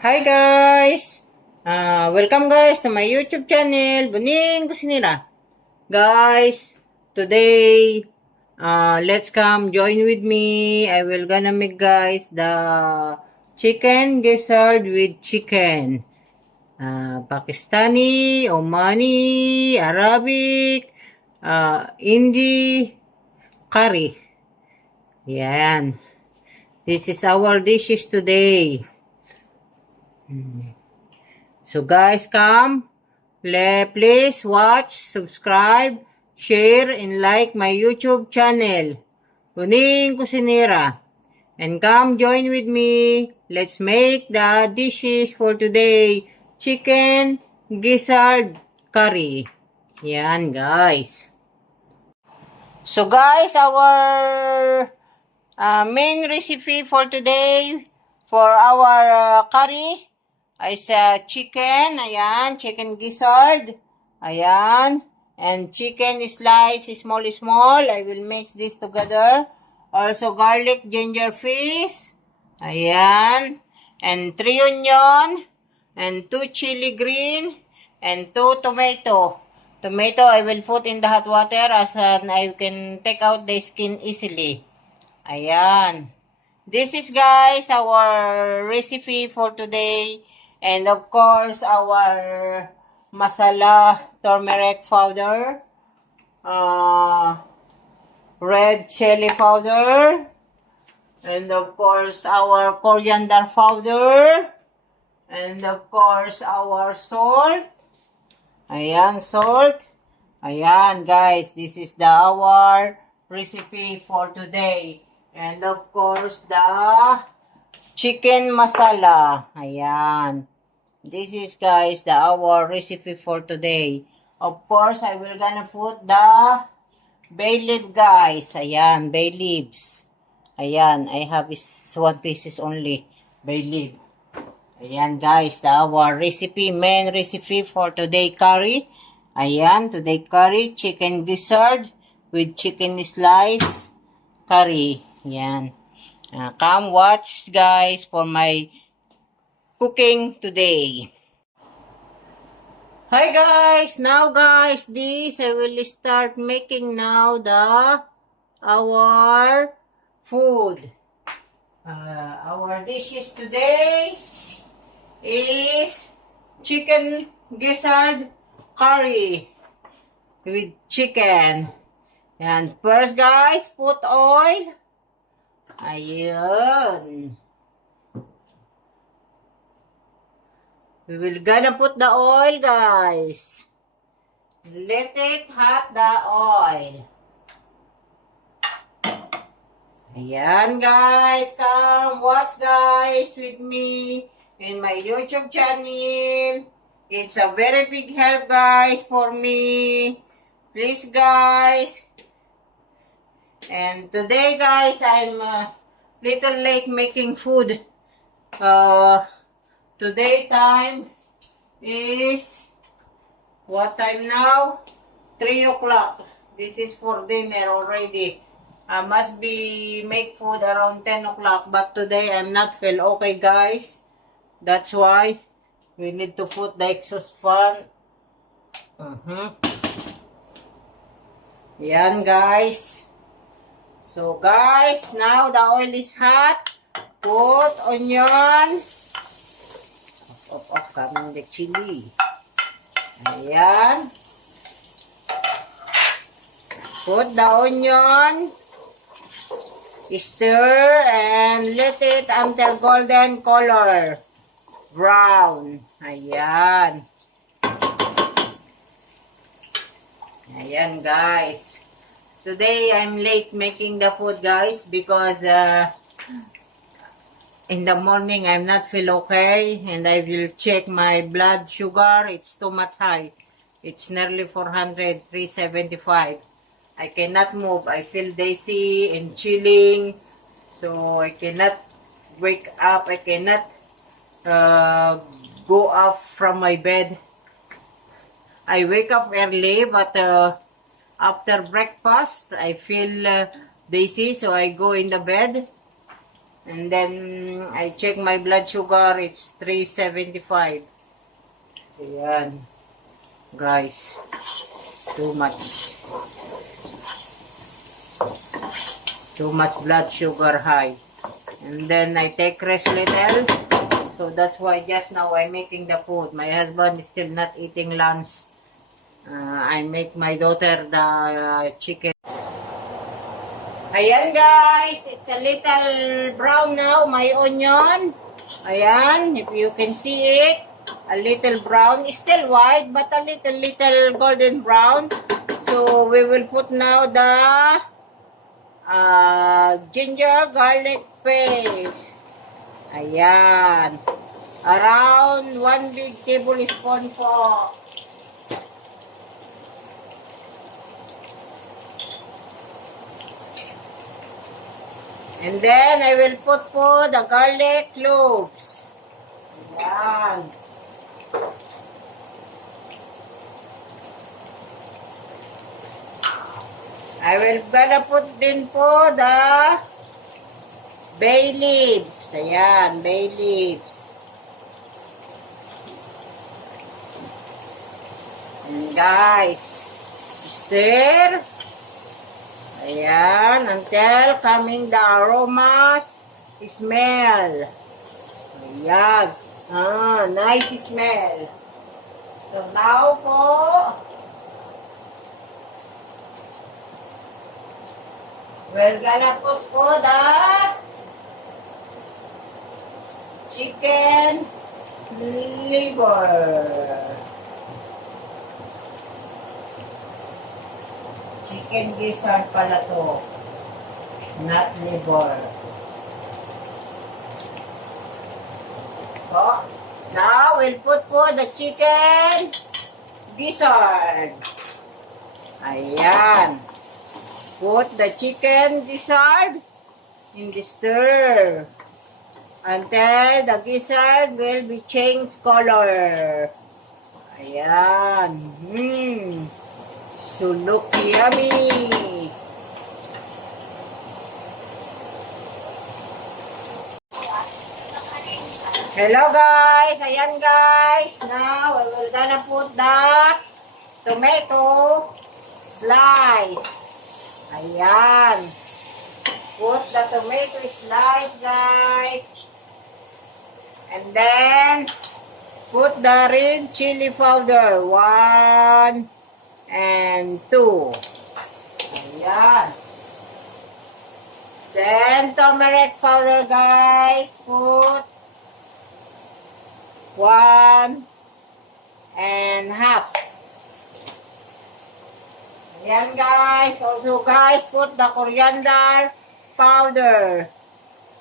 Hi guys! Welcome guys to my YouTube channel, Kusinera. Guys, today, let's come join with me. I will gonna make guys the chicken gizzard with chicken. Pakistani, Omani, Arabic, Hindi, curry. Yan. This is our dishes today. So guys, come, please watch, subscribe, share, and like my YouTube channel, Kusinera. And come join with me. Let's make the dishes for today. Chicken gizzard curry. Yan guys. So guys, our main recipe for today for our curry is chicken, ayan, chicken gizzard, ayan, and chicken slice, small, I will mix this together. Also garlic, ginger fish, ayan, and 3 onion, and 2 chili green, and 2 tomato. Tomato I will put in the hot water as I can take out the skin easily. Ayan. This is guys our recipe for today. And of course, our masala turmeric powder, red chili powder, and of course, our coriander powder, and of course, our salt. Ayan, salt. Ayan, guys, this is our recipe for today. And of course, the chicken masala. Ayan. This is guys our recipe for today. Of course, I will gonna put the bay leaf guys. Ayan, bay leaves. Ayan, I have is 1 pieces only. Bay leaf. Ayan guys, our recipe, main recipe for today curry. Ayan, today curry, chicken gizzard with chicken slice curry. Ayan. Come watch guys for my cooking today. Hi guys, now guys, this I will start making now our food. Our dishes today is chicken gizzard curry with chicken. And first guys, put oil. Ayun. We will gonna put the oil, guys. Let it hot the oil. Ayan, guys. Come watch, guys, with me in my YouTube channel. It's a very big help, guys, for me. Please, guys. And today, guys, I'm little late making food. Today time is, what time now? 3 o'clock. This is for dinner already. I must be make food around 10 o'clock. But today I'm not feel okay, guys. That's why we need to put the exhaust fan. Yan, guys. So guys, now the oil is hot. Put onion. Coming the chili. Ayan. Put the onion. Stir and let it until golden color. Brown. Ayan. Ayan guys. Today, I'm late making the food, guys, because in the morning, I'm not feel okay, and I will check my blood sugar. It's too much high. It's nearly 400, 375. I cannot move. I feel dizzy and chilling, so I cannot wake up. I cannot go up from my bed. I wake up early, but after breakfast, I feel dizzy, so I go in the bed. And then, I check my blood sugar. It's 375. Ayan. Guys. Too much. Too much blood sugar high. And then, I take rest little. So, that's why just now I'm making the food. My husband is still not eating lunch. I make my daughter the chicken. Ayan guys, it's a little brown now, my onion. Ayan, if you can see it, a little brown. It's still white, but a little golden brown. So we will put now the ginger garlic paste. Ayan, around 1 big tablespoon po. And then, I will put po the garlic cloves. Ayan. I will gonna put din po the bay leaves. Ayan, bay leaves. And guys, stir. Ayan, until coming the aromas, smell. Ayan. Nice smell. So now po, we're gonna put po the chicken liver. Chicken gizzard pala to, not liver. So, now we'll put po the chicken gizzard. Ayan. Put the chicken gizzard in the stir until the gizzard will be changed color. Ayan. So look yummy. Hello guys, ayan guys. Now we will gonna put the tomato slice. Ayan. Put the tomato slice guys. And then put the red chili powder. 1 and 2. Ayan. Then, turmeric powder, guys. Put 1 and half. Ayan, guys. Also, guys, put the coriander powder.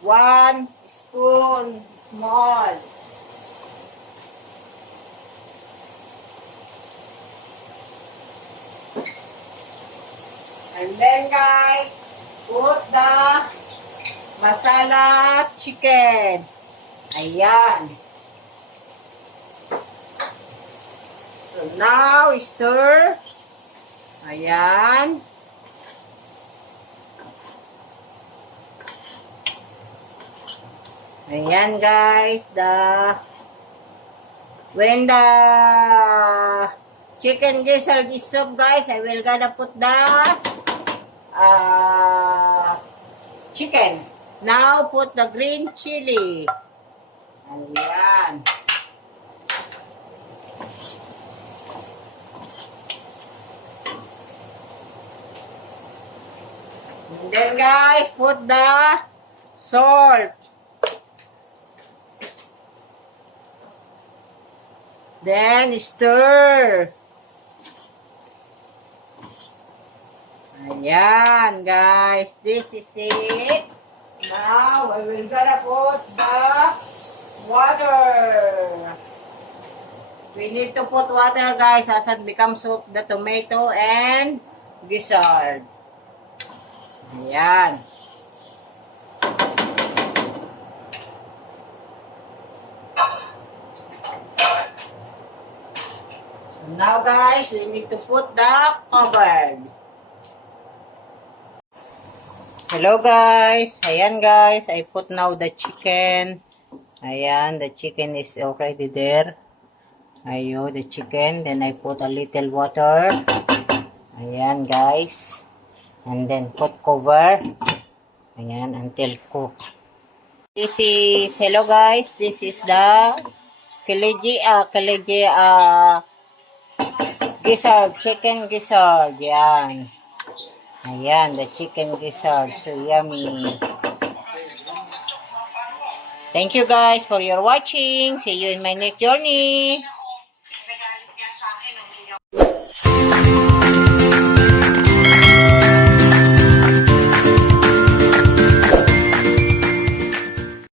1 spoon small. And then guys, put the masala chicken. Ayan. So now, stir. Ayan. Ayan guys, when the chicken gizzard is soft guys, I will gonna put the chicken. Now, put the green chili. Ayan. And then, guys, put the salt. Then, stir. Ayan, guys. This is it. Now, we will gonna put the water. We need to put water, guys, as it becomes soup, the tomato and gizzard. Ayan. So now, guys, we need to put the cover. Hello guys. Ayan guys, I put now the chicken. Ayan, the chicken is already there. Ayo, the chicken. Then I put a little water. Ayan guys. And then put cover. Ayan, until cook. This is, hello guys, this is the gizzard, chicken gizzard. Yan. Ayan, the chicken gizzard. So yummy. Thank you guys for your watching. See you in my next journey.